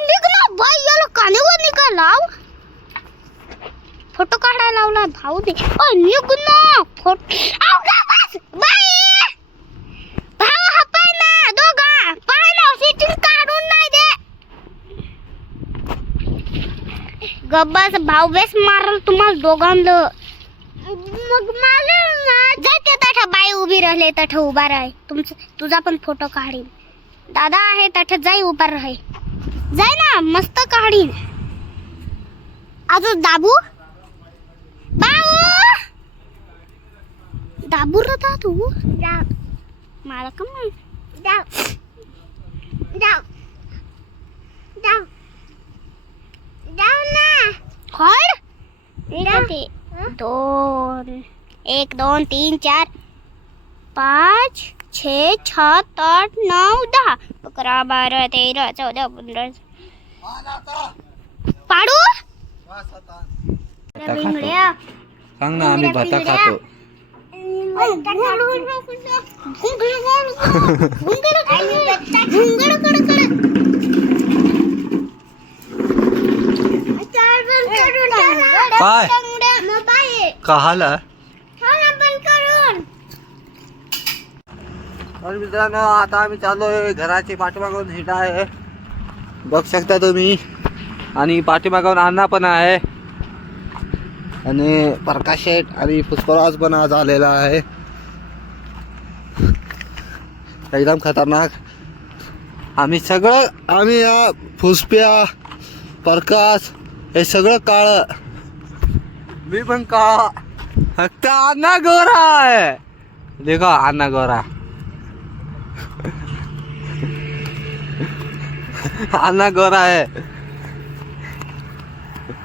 निघ ना बाई, याला कानेवर निघालाव. फोटो काढायला लावला भाऊ दे. निघ ना फोटो. बाई भाऊ हा पाय ना दोघा पाय ना सिटिंग काढून नाही दे. गब्बास भाऊ बेस मारल तुम्हाला दोघांना. मग मला जाते तठा बाई उभी राहिले तठा उभा राहे. तुझा पण फोटो काढीन. दादा आहे तठा जाई उभा राहे. जाय ना मस्त काढीन. अजून दाबू बाऊ दाबू रहा तू. मला का मग जाऊ जाऊ जाऊ जाऊ ना. खड 2 1 2 3 4 5 6 7 8 9 10 11 12 13 14 15 पाडू. सांग ना आम्ही भाता खातो. काय कहाला तर मित्रांनो आता आम्ही चाललोय घराची पाठीमागून हिट आहे बघ शकता तुम्ही. आणि पाठीमागून अण्णा पण आहे आणि प्रकाश शेठ आणि पुष्पराज पण आज आलेला आहे. एकदम खतरनाक. आम्ही या पुष्प्या प्रकाश हे सगळं काळ. मी पण काळा फक्त अण्णा गोरा आहे. देखो अण्णा गोरा. अण्णा गोरा है.